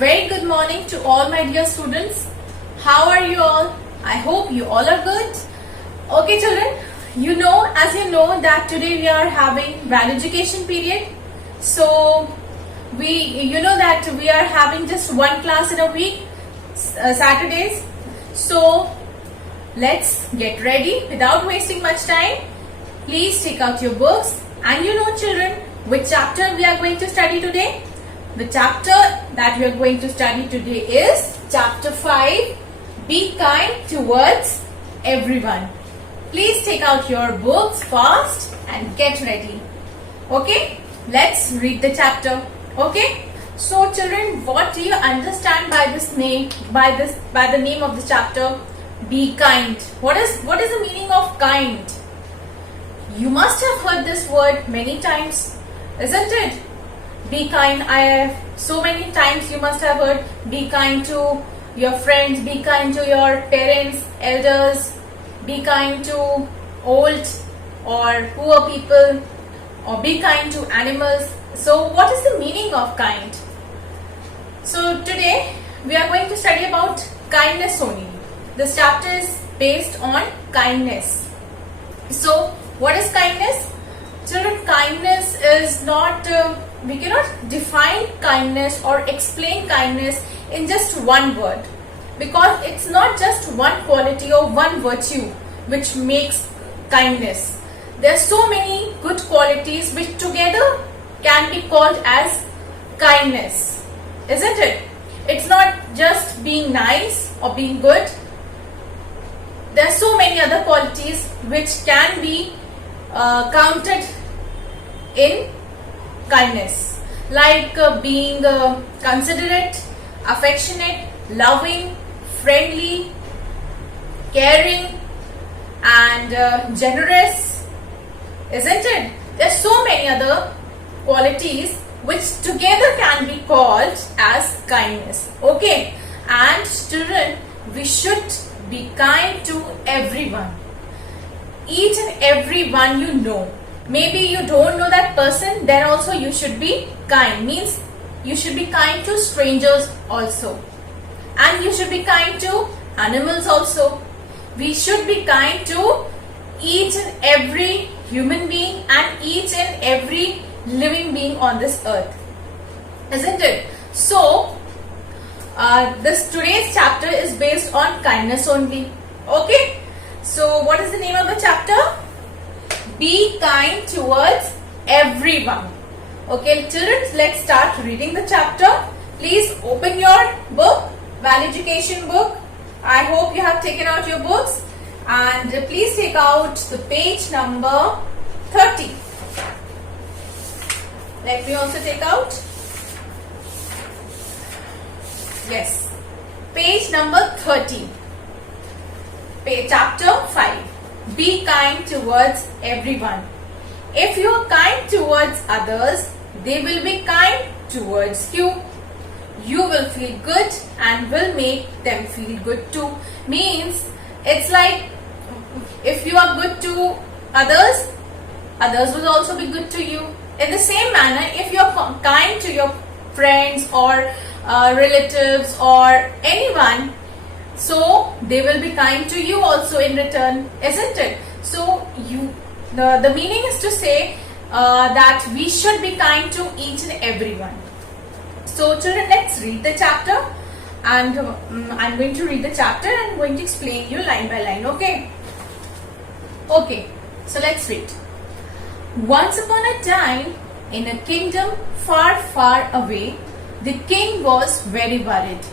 Very good morning to all my dear students. How are you all? I hope you all are good. Okay children, as you know that today we are having value education period. So you know that we are having just one class in a week, Saturdays. So let's get ready without wasting much time. Please take out your books and children, which chapter we are going to study today? The chapter that we are going to study today is chapter 5, Be Kind Towards Everyone. Please take out your books fast and get ready. Okay, let's read the chapter. Okay, so children, what do you understand by this name, by the name of the chapter? Be kind. What is the meaning of kind? You must have heard this word many times, isn't it? Be kind. I have so many times you must have heard. Be kind to your friends. Be kind to your parents, elders. Be kind to old or poor people, or be kind to animals. So what is the meaning of kind? So today we are going to study about kindness only. This chapter is based on kindness. So what is kindness? Children, kindness is not, we cannot define kindness or explain kindness in just one word, because it's not just one quality or one virtue which makes kindness. There are so many good qualities which together can be called as kindness, isn't it? It's not just being nice or being good. There are so many other qualities which can be counted in kindness, like being considerate, affectionate, loving, friendly, caring, and generous, isn't it? There are so many other qualities which together can be called as kindness. Okay, and children, we should be kind to everyone. Each and every one you know. Maybe you don't know that person, then also you should be kind. Means you should be kind to strangers also. And you should be kind to animals also. We should be kind to each and every human being and each and every living being on this earth. Isn't it? So, this today's chapter is based on kindness only. Okay? So, what is the name of the chapter? Be kind towards everyone. Okay, children, let's start reading the chapter. Please open your book, Value Education book. I hope you have taken out your books, and please take out the page number 30. Let me also take out. Yes, page number 30. Chapter 5. Be kind towards everyone. If you are kind towards others, they will be kind towards you. You will feel good and will make them feel good too. Means it's like if you are good to others, others will also be good to you. In the same manner, if you are kind to your friends or relatives or anyone, so they will be kind to you also in return, isn't it? So the meaning is to say that we should be kind to each and everyone. So children, let's read the chapter, and I'm going to read the chapter and I'm going to explain you line by line. Okay? Okay, so let's read. Once upon a time, in a kingdom far, far away, the king was very worried.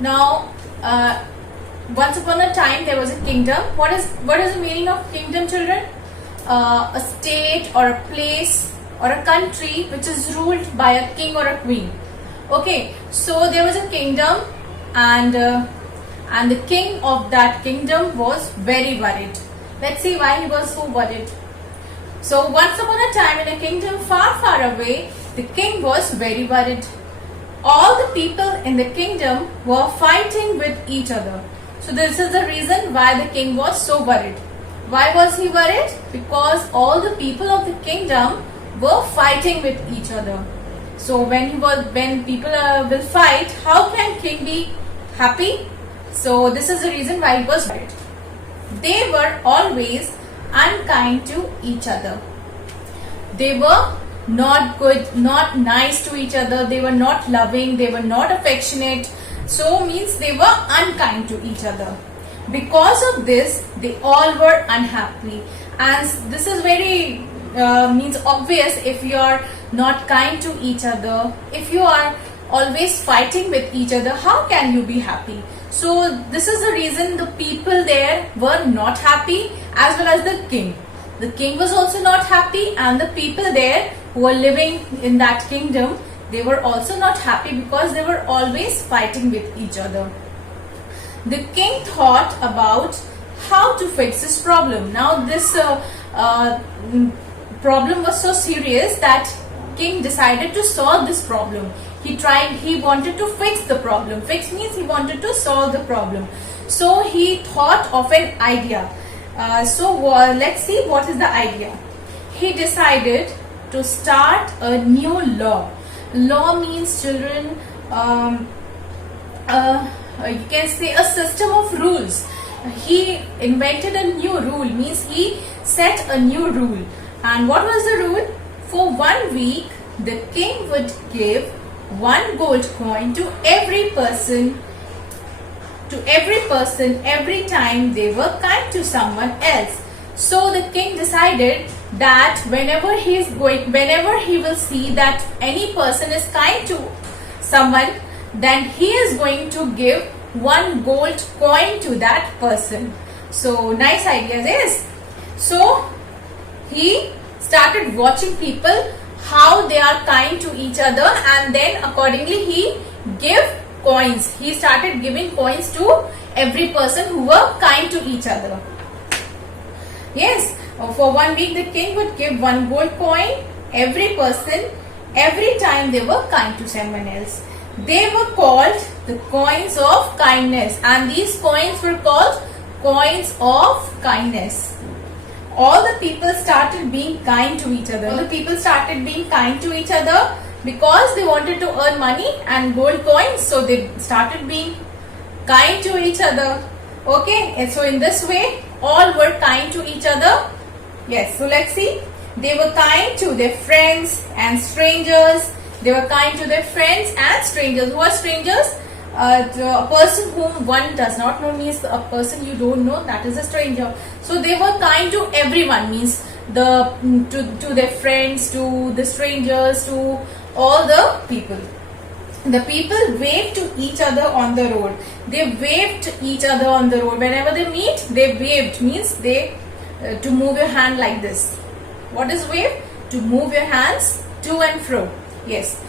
Now, once upon a time there was a kingdom. What is the meaning of kingdom, children? A state or a place or a country which is ruled by a king or a queen. Okay, so there was a kingdom, and the king of that kingdom was very worried. Let's see why he was so worried. So once upon a time in a kingdom far, far away, the king was very worried. All the people in the kingdom were fighting with each other. So this is the reason why the king was so worried. Why was he worried? Because all the people of the kingdom were fighting with each other. So when people will fight, how can king be happy? So this is the reason why it was fired. They were always unkind to each other. They were not good, not nice to each other. They were not loving. They were not affectionate. So means they were unkind to each other. Because of this, they all were unhappy. And this is very means obvious. If you are not kind to each other, if you are always fighting with each other, how can you be happy? So this is the reason the people there were not happy, as well as the king. The king was also not happy, and the people there who were living in that kingdom, they were also not happy because they were always fighting with each other. The king thought about how to fix this problem. Now this problem was so serious that king decided to solve this problem. He wanted to fix the problem. Fix means he wanted to solve the problem. So he thought of an idea. Let's see what is the idea. He decided to start a new law. Law means, children, you can say a system of rules. He invented a new rule, means he set a new rule. And what was the rule? For 1 week, the king would give 1 gold coin to every person every time they were kind to someone else. So the king decided that whenever he will see that any person is kind to someone, then he is going to give 1 gold coin to that person. So nice idea, yes. So he started watching people how they are kind to each other, and then accordingly he gave coins. He started giving coins to every person who were kind to each other. Yes, for 1 week the king would give 1 gold coin every person every time they were kind to someone else. They were called the coins of kindness, and these coins were called coins of kindness. All the people started being kind to each other. All the people started being kind to each other because they wanted to earn money and gold coins. So they started being kind to each other. Okay, and so in this way, all were kind to each other. Yes, so let's see. They were kind to their friends and strangers. They were kind to their friends and strangers. Who are strangers? A person whom one does not know, means a person you don't know, that is a stranger. So they were kind to everyone, means to their friends, to the strangers, to all the people. The people waved to each other on the road. They waved to each other on the road. Whenever they meet, they waved, means they to move your hand like this. What is wave? To move your hands to and fro. Yes.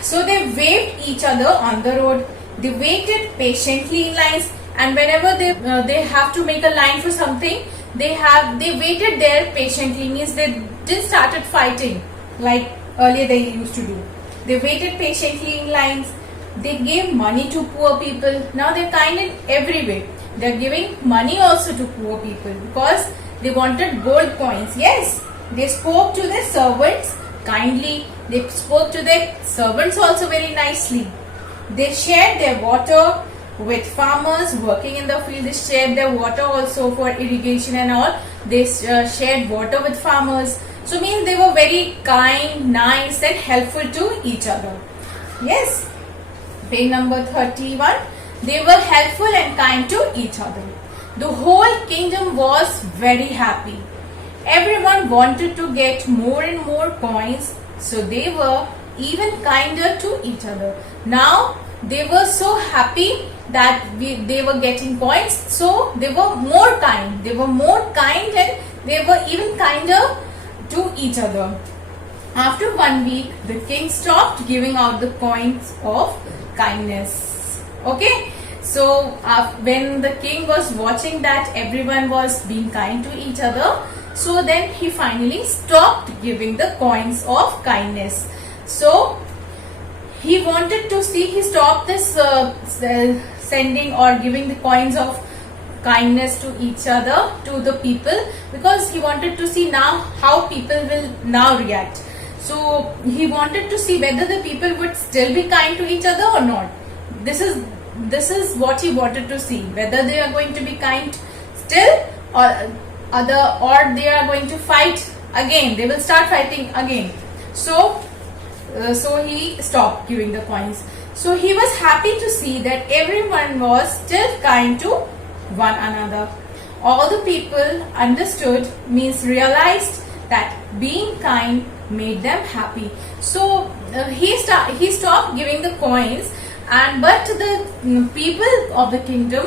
So they waved each other on the road. They waited patiently in lines, and whenever they have to make a line for something, they waited there patiently, means they didn't started fighting like earlier they used to do. They waited patiently in lines. They gave money to poor people. Now they're kind in every way. They're giving money also to poor people because they wanted gold coins. Yes, they spoke to their servants kindly. They spoke to their servants also very nicely. They shared their water with farmers working in the field. They shared their water also for irrigation and all. They shared water with farmers. So means they were very kind, nice and helpful to each other. Yes. Page number 31. They were helpful and kind to each other. The whole kingdom was very happy. Everyone wanted to get more and more coins, so they were even kinder to each other. Now they were so happy that they were getting coins, so they were more kind. They were more kind and they were even kinder to each other. After 1 week, the king stopped giving out the coins of kindness. Okay. So when the king was watching that everyone was being kind to each other, so then he finally stopped giving the coins of kindness. So he wanted to see, he stopped this sending or giving the coins of kindness to each other, to the people, because he wanted to see now how people will now react. So he wanted to see whether the people would still be kind to each other or not. This is what he wanted to see, whether they are going to be kind still, or they are going to fight again. They will start fighting again. So he stopped giving the coins. So he was happy to see that everyone was still kind to one another. All the people understood, means realized, that being kind made them happy. So he stopped giving the coins, but the people of the kingdom,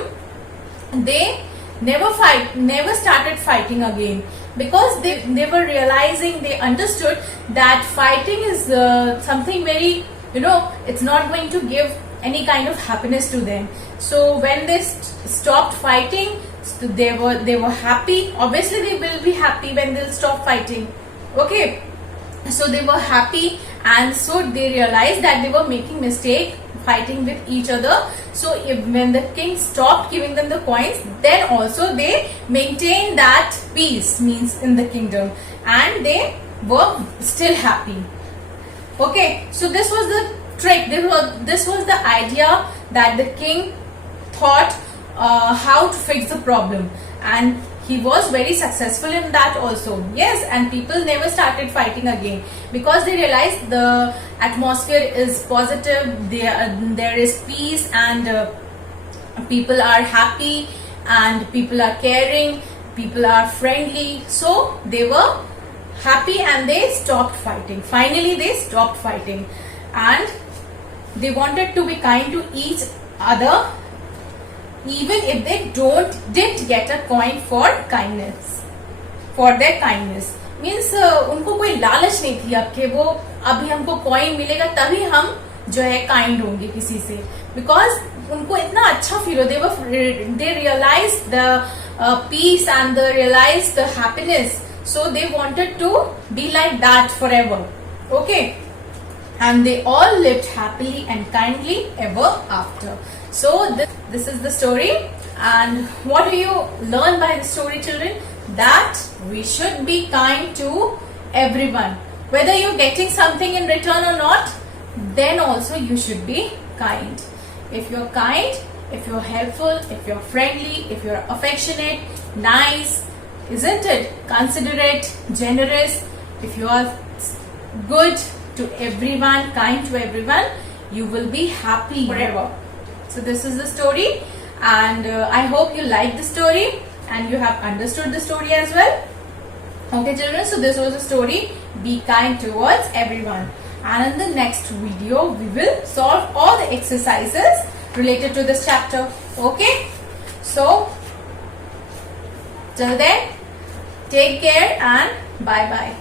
they never started fighting again, because they were realizing, they understood that fighting is something very, it's not going to give any kind of happiness to them. So when they stopped fighting, so they were happy. Obviously they will be happy when they'll stop fighting. Okay, so they were happy, and so they realized that they were making mistake fighting with each other. So when the king stopped giving them the coins, then also they maintained that peace, means in the kingdom, and they were still happy. Okay, so this was the trick. This was the idea that the king thought how to fix the problem, and he was very successful in that also. Yes, and people never started fighting again, because they realized the atmosphere is positive, there is peace, and people are happy, and people are caring, people are friendly. So they were happy, and they stopped fighting. Finally they stopped fighting, and they wanted to be kind to each other, even if they didn't get a coin for their kindness. Means उनको कोई लालच नहीं थी अब कि वो अभी हमको कॉइन मिलेगा तभी हम जो है काइंड होंगे किसी से, बिकॉज उनको इतना अच्छा फील हो, they realise the peace and they realise the happiness. So they wanted to be like that forever. Okay, and they all lived happily and kindly ever after. So this is the story, and what do you learn by the story, children? That we should be kind to everyone, whether you're getting something in return or not, then also you should be kind. If you're kind, if you're helpful, if you're friendly, if you're affectionate, nice, isn't it, considerate, generous, if you are good to everyone, kind to everyone, you will be happy forever. So this is the story, and I hope you like the story and you have understood the story as well. Okay children, so this was the story, be kind towards everyone, and in the next video we will solve all the exercises related to this chapter. Okay, so till then, take care and bye bye.